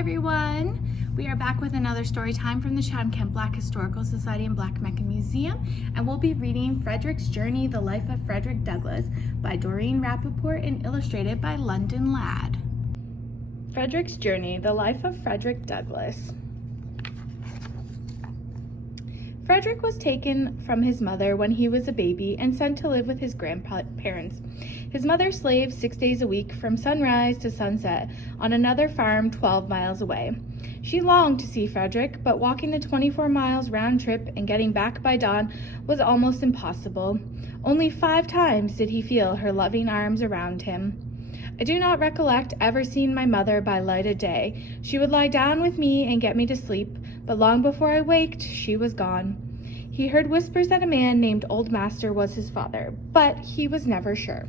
everyone. We are back with another story time from the Chatham-Kent Black Historical Society and Black Mecca Museum, and we'll be reading Frederick's Journey, The Life of Frederick Douglass by Doreen, Rappaport, and illustrated by London Ladd. Frederick's Journey, The Life of Frederick Douglass. Frederick was taken from his mother when he was a baby and sent to live with his grandparents. His mother slaved 6 days a week from sunrise to sunset on another farm 12 miles away. She longed to see Frederick, but walking the 24 miles round trip and getting back by dawn was almost impossible. Only 5 times did he feel her loving arms around him. I do not recollect ever seeing my mother by light of day. She would lie down with me and get me to sleep, but long before I waked, she was gone. He heard whispers that a man named Old Master was his father, but he was never sure.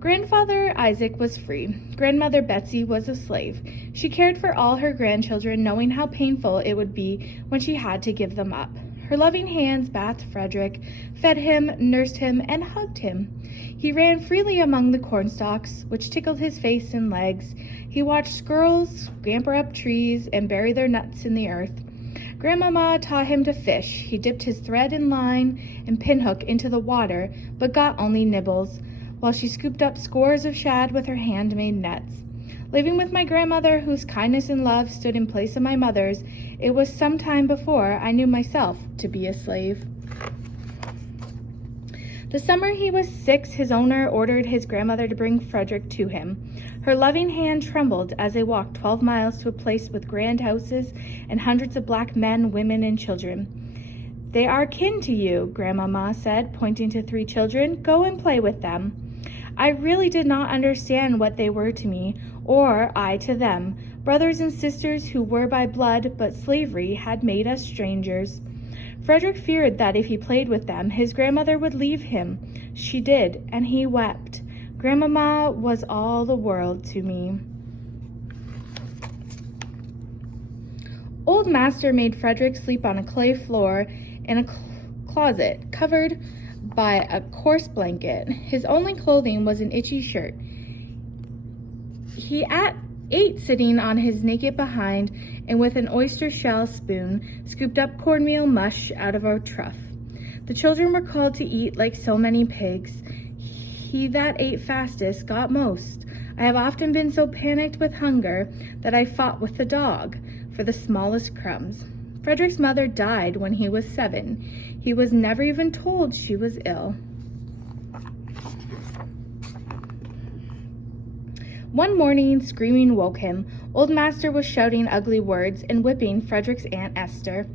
Grandfather Isaac was free. Grandmother Betsy was a slave. She cared for all her grandchildren, knowing how painful it would be when she had to give them up. Her loving hands bathed Frederick, fed him, nursed him, and hugged him. He ran freely among the cornstalks, which tickled his face and legs. He watched squirrels scamper up trees and bury their nuts in the earth. Grandmama taught him to fish. He dipped his thread and line and pinhook into the water, but got only nibbles, while she scooped up scores of shad with her handmade nets. Living with my grandmother, whose kindness and love stood in place of my mother's, it was some time before I knew myself to be a slave. The summer he was 6, his owner ordered his grandmother to bring Frederick to him. Her loving hand trembled as they walked 12 miles to a place with grand houses and hundreds of black men, women, and children. "They are kin to you," Grandmama said, pointing to 3 children. "Go and play with them." I really did not understand what they were to me, or I to them, brothers and sisters who were by blood, but slavery had made us strangers. Frederick feared that if he played with them, his grandmother would leave him. She did, and he wept. Grandmama was all the world to me. Old Master made Frederick sleep on a clay floor in a closet, covered by a coarse blanket. His only clothing was an itchy shirt. He ate sitting on his naked behind, and with an oyster shell spoon scooped up cornmeal mush out of a trough. The children were called to eat like so many pigs. He that ate fastest got most. I have often been so panicked with hunger that I fought with the dog for the smallest crumbs. Frederick's mother died when he was 7. He was never even told she was ill. One morning, screaming woke him. Old Master was shouting ugly words and whipping Frederick's Aunt Esther.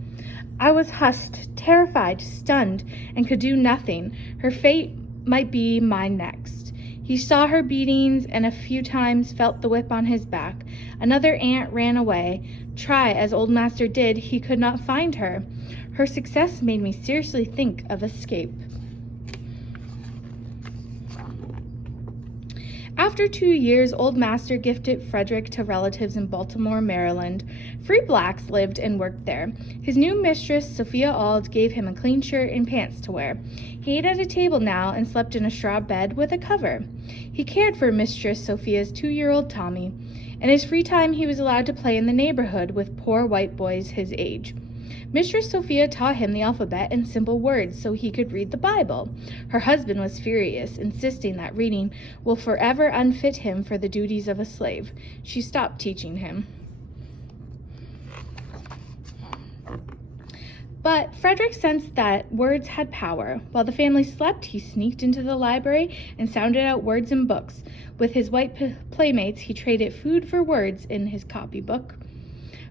I was hushed, terrified, stunned, and could do nothing. Her fate might be mine next. He saw her beatings and a few times felt the whip on his back. Another aunt ran away. Try as Old Master did, he could not find her. Her success made me seriously think of escape. After 2 years, Old Master gifted Frederick to relatives in Baltimore, Maryland. Free blacks lived and worked there. His new mistress, Sophia Auld, gave him a clean shirt and pants to wear. He ate at a table now and slept in a straw bed with a cover. He cared for Mistress Sophia's 2-year-old Tommy. In his free time, he was allowed to play in the neighborhood with poor white boys his age. Mistress Sophia taught him the alphabet and simple words so he could read the Bible. Her husband was furious, insisting that reading will forever unfit him for the duties of a slave. She stopped teaching him. But Frederick sensed that words had power. While the family slept, he sneaked into the library and sounded out words in books. With his white playmates, he traded food for words in his copybook.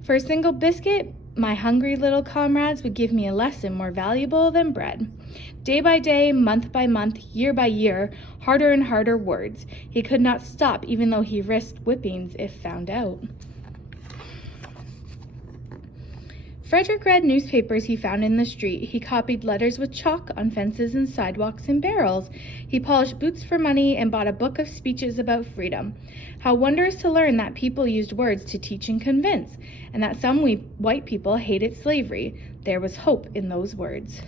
For a single biscuit, my hungry little comrades would give me a lesson more valuable than bread. Day by day, month by month, year by year, harder and harder words. He could not stop, even though he risked whippings if found out. Frederick read newspapers he found in the street. He copied letters with chalk on fences and sidewalks and barrels. He polished boots for money and bought a book of speeches about freedom. How wondrous to learn that people used words to teach and convince, and that some white people hated slavery. There was hope in those words.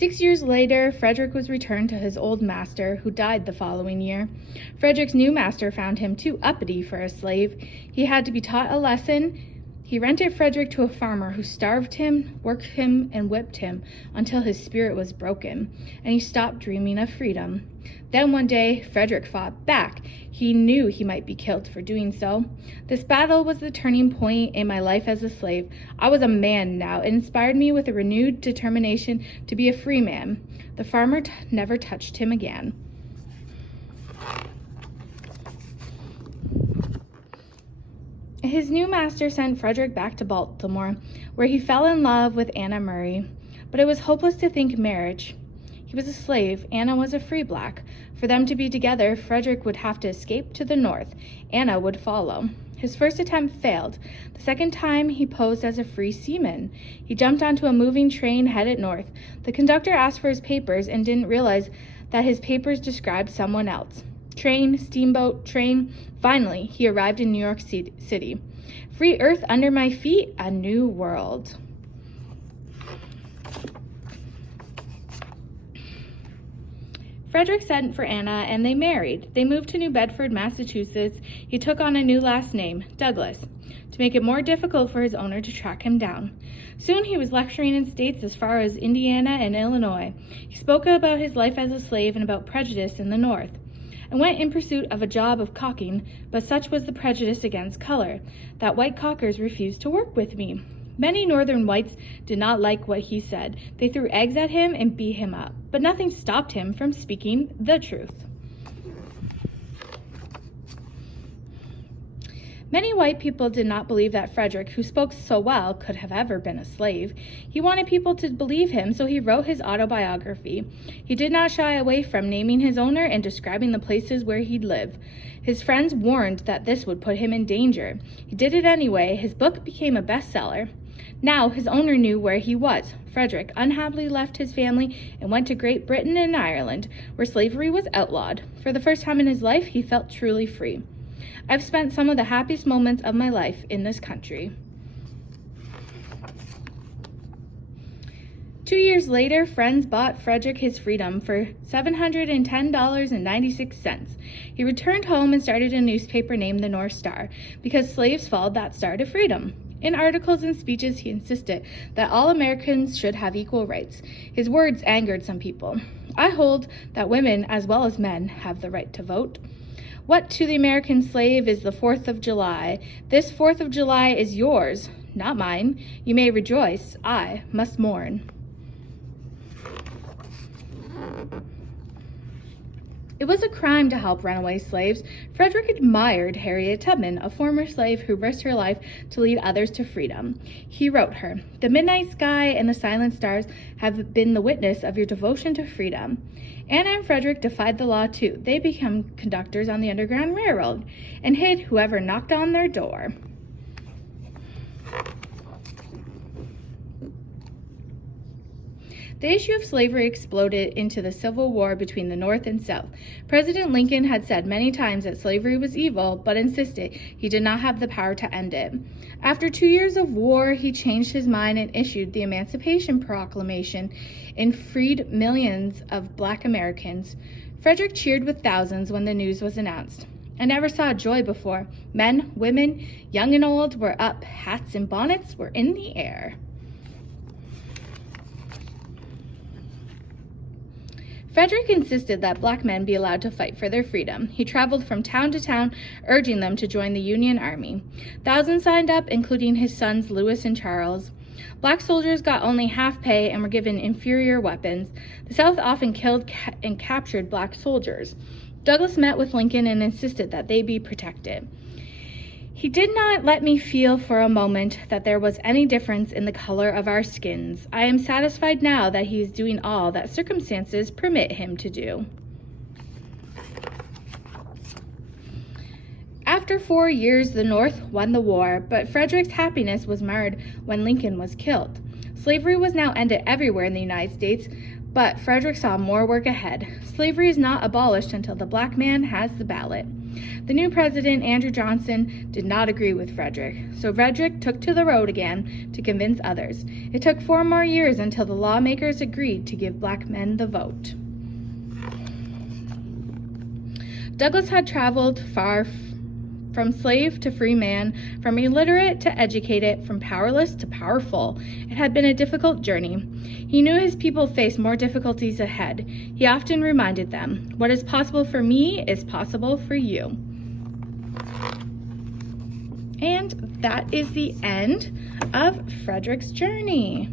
6 years later, Frederick was returned to his old master, who died the following year. Frederick's new master found him too uppity for a slave. He had to be taught a lesson. He rented Frederick to a farmer who starved him, worked him, and whipped him until his spirit was broken, and he stopped dreaming of freedom. Then one day, Frederick fought back. He knew he might be killed for doing so. This battle was the turning point in my life as a slave. I was a man now. It inspired me with a renewed determination to be a free man. The farmer never touched him again. His new master sent Frederick back to Baltimore, where he fell in love with Anna Murray. But it was hopeless to think marriage. He was a slave. Anna was a free black. For them to be together, Frederick would have to escape to the north. Anna would follow. His first attempt failed. The second time, he posed as a free seaman. He jumped onto a moving train headed north. The conductor asked for his papers and didn't realize that his papers described someone else. Train, steamboat, train. Finally, he arrived in New York City. Free earth under my feet, a new world. Frederick sent for Anna, and they married. They moved to New Bedford, Massachusetts. He took on a new last name, Douglas, to make it more difficult for his owner to track him down. Soon he was lecturing in states as far as Indiana and Illinois. He spoke about his life as a slave and about prejudice in the North. I went in pursuit of a job of caulking, but such was the prejudice against color that white caulkers refused to work with me. Many northern whites did not like what he said. They threw eggs at him and beat him up, but nothing stopped him from speaking the truth. Many white people did not believe that Frederick, who spoke so well, could have ever been a slave. He wanted people to believe him, so he wrote his autobiography. He did not shy away from naming his owner and describing the places where he'd live. His friends warned that this would put him in danger. He did it anyway. His book became a bestseller. Now his owner knew where he was. Frederick unhappily left his family and went to Great Britain and Ireland, where slavery was outlawed. For the first time in his life, he felt truly free. I've spent some of the happiest moments of my life in this country. 2 years later, friends bought Frederick his freedom for $710.96. He returned home and started a newspaper named the North Star, because slaves followed that star to freedom. In articles and speeches, he insisted that all Americans should have equal rights. His words angered some people. I hold that women, as well as men, have the right to vote. What to the American slave is the 4th of July? This 4th of July is yours, not mine. You may rejoice, I must mourn. It was a crime to help runaway slaves. Frederick admired Harriet Tubman, a former slave who risked her life to lead others to freedom. He wrote her, "The midnight sky and the silent stars have been the witness of your devotion to freedom." Anna and Frederick defied the law too. They became conductors on the Underground Railroad and hid whoever knocked on their door. The issue of slavery exploded into the Civil War between the North and South. President Lincoln had said many times that slavery was evil, but insisted he did not have the power to end it. After 2 years of war, he changed his mind and issued the Emancipation Proclamation and freed millions of Black Americans. Frederick cheered with thousands when the news was announced. I never saw joy before. Men, women, young and old were up. Hats and bonnets were in the air. Frederick insisted that Black men be allowed to fight for their freedom. He traveled from town to town, urging them to join the Union Army. Thousands signed up, including his sons Louis and Charles. Black soldiers got only half pay and were given inferior weapons. The South often killed and captured Black soldiers. Douglas met with Lincoln and insisted that they be protected. He did not let me feel for a moment that there was any difference in the color of our skins. I am satisfied now that he is doing all that circumstances permit him to do. After 4 years, the North won the war, but Frederick's happiness was marred when Lincoln was killed. Slavery was now ended everywhere in the United States, But Frederick saw more work ahead. Slavery is not abolished until the black man has the ballot. The new president, Andrew Johnson, did not agree with Frederick, so Frederick took to the road again to convince others. It took 4 more years until the lawmakers agreed to give black men the vote. Douglass had traveled far from slave to free man, from illiterate to educated, from powerless to powerful. It had been a difficult journey. He knew his people faced more difficulties ahead. He often reminded them, "What is possible for me is possible for you." And that is the end of Frederick's journey.